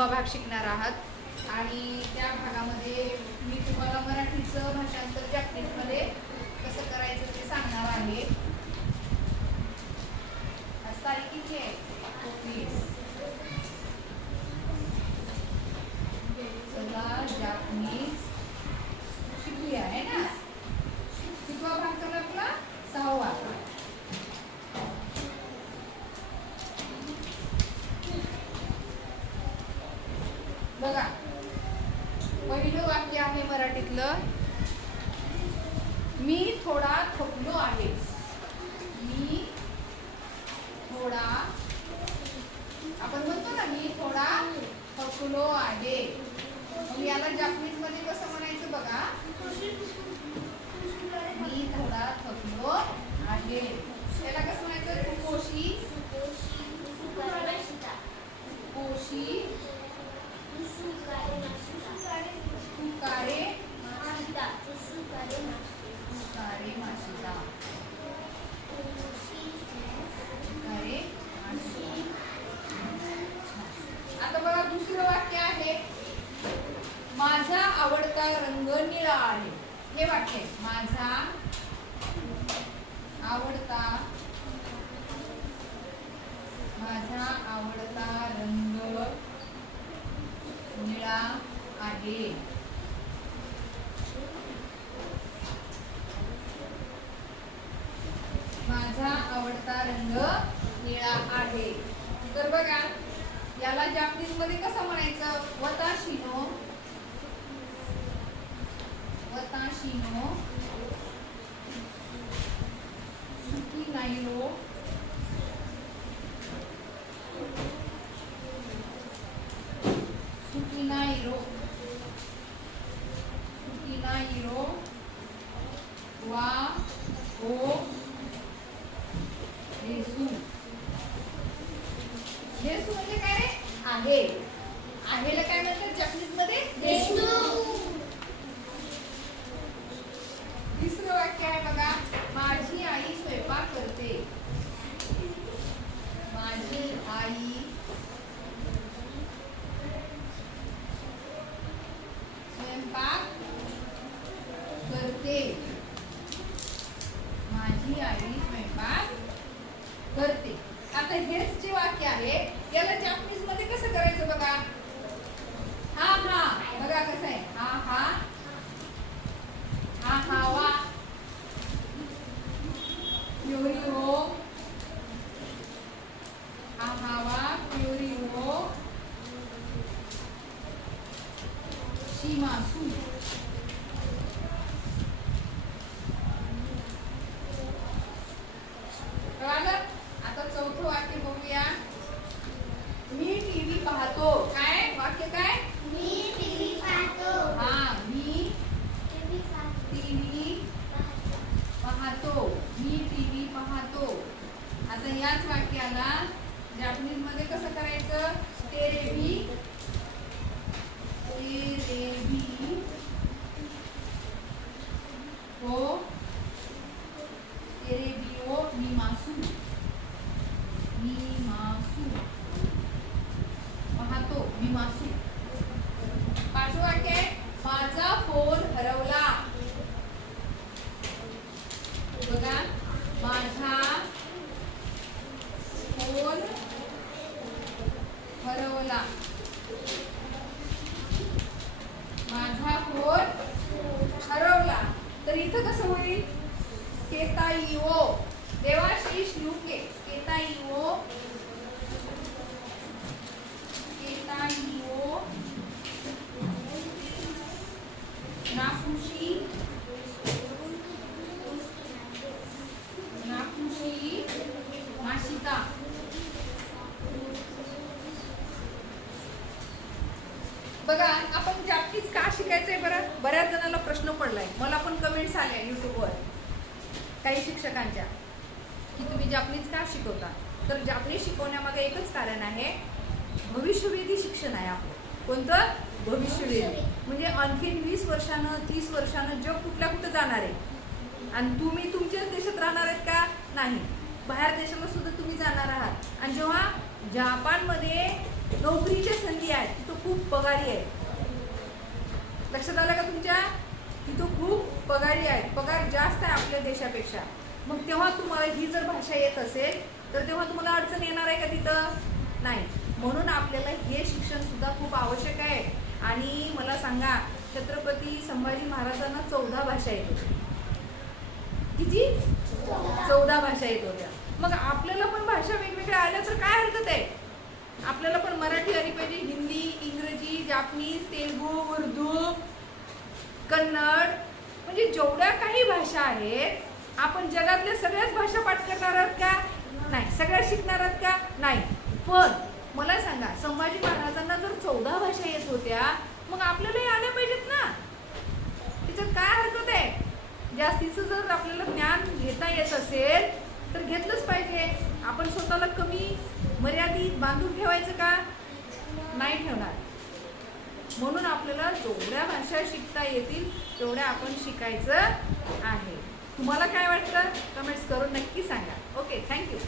नववा भाग शिकणार आहात. आणि त्या भागामध्ये मी तुम्हाला मराठीचं भाषांतर जॅपनीजमध्ये कसं करायचं ते सांगणार आहे आज तारीख किती आहे वीस चला जापनीज शिकूया आहे ना कितवा भाग चालू आहे आपला सहावा बघा. पहिलं वाक्य आहे मराठीतलं मी थोडा थकलो आहे मी थोडा आपण म्हणतो ना मी थोडा थकलो आहे मग याला जापनीजमध्ये कसं म्हणायचं बघा मी थोडा थकलो आहे त्याला कसं म्हणायचं कुपोषी कुपोषी तुकारे तुकारे माशिदा तुकारे माशिदा आता बघा दुसरं वाक्य आहे माझा आवडता रंग निळा आहे. हे वाक्य माझा आवडता माझा आवडता रंग निळा आहे. माझा आवडता रंग निळा आहे. तर बघा याला जापनीजमध्ये कसं म्हणायचं? वताशिनो वताशिनो सुकी नाईरो सुकी नाईरो सुकी नाईरो वा ओ येसू. येसू म्हणजे काय रे? आहे. आहेला काय म्हणतात जपनीजमध्ये तिसरं वाक्य आहे बघा माझी आई स्वयंपाक करते माझी आई स्वयंपाक करते माझी आई स्वयंपाक करते आता हेच जे वाक्य आहे याला जॅपनीजमध्ये कसं करायचं बघा? हा हा. बघा कसं आहे. हा हा. हा हा वा योरी हो हा हा वा योरी हो शिमासू कळालं आता चौथं वाक्य बघूया मी टीव्ही पाहतो काय वाक्य काय हा मी टीव्ही पाहतो मी टीव्ही पाहतो आता याच वाक्याला जॅपनीजमध्ये कसं करायचं तेरेबी तेरेबी हो तेरेबिओ मिमासू मिमासू पाहतो मिमासू पाचवं वाक्य आहे माझा फोन हरवला. बघा माझा फोन हरवला. माझा फोन हरवला तर इथं कसं होईल? केताईओ देवाशीष लुके केताईओ केताईओ नाकुशी नाकुशी माशिता बघा आपण जागतिक का शिकायचंय बरं? बऱ्याच जणांना प्रश्न पडलाय. मला पण कमेंट्स आल्या युट्यूबवर काही शिक्षकांच्या. म्हणजे जापनीज का शिकवतात? तर म्हणजे जापनीज शिकवण्यामागे एकच कारण आहे भविष्यवेधी शिक्षण आहे आपलं. कोणतं? भविष्यवेधी. म्हणजे आणखीन वीस वर्षानं तीस वर्षानं जग कुठल्या कुठं जाणार आहे? आणि तुम्ही तुमच्याच देशात राहणार आहेत का? नाही. बाहेर देशाला सुद्धा तुम्ही जाणार आहात. आणि जेव्हा जपानमध्ये नोकरीच्या संधी आहेत तिथं खूप पगारी आहे लक्षात आलं का तुमच्या? तिथं खूप पगारी आहेत. पगार जास्त आहे आपल्या देशापेक्षा. मग तेव्हा तुम्हाला ही जर भाषा येत असेल तर तेव्हा तुम्हाला अडचण येणार आहे का तिथं? नाही. म्हणून आपल्याला हे शिक्षण सुद्धा खूप आवश्यक आहे. आणि मला सांगा छत्रपती संभाजी महाराजांना चौदा भाषा येत होत्या. किती? चौदा भाषा येत होत्या. मग आपल्याला पण भाषा वेगवेगळ्या आल्या तर काय हरकत आहे? आपल्याला पण मराठी आली पाहिजे. हिंदी इंग्रजी जापनीज तेलगू उर्दू कन्नड म्हणजे जेवढ्या काही भाषा आहेत आपण जगातल्या सगळ्याच भाषा पाठ करणार आहात का? नाही. सगळ्या शिकणार आहात का? नाही. पण मला सांगा संभाजी महाराजांना जर चौदा भाषा येत होत्या मग आपल्यालाही आल्या पाहिजेत ना? त्याच्यात काय हरकत आहे? जास्तीचं जर आपल्याला ज्ञान घेता येत असेल तर घेतलंच पाहिजे. आपण स्वतःला कमी मर्यादित बांधून ठेवायचं का? नाही ठेवणार. म्हणून आपल्याला जेवढ्या भाषा शिकता येतील तेवढ्या आपण शिकायचं आहे. तुम्हाला काय वाटतं? कमेंट्स करून नक्की सांगा. Okay thank you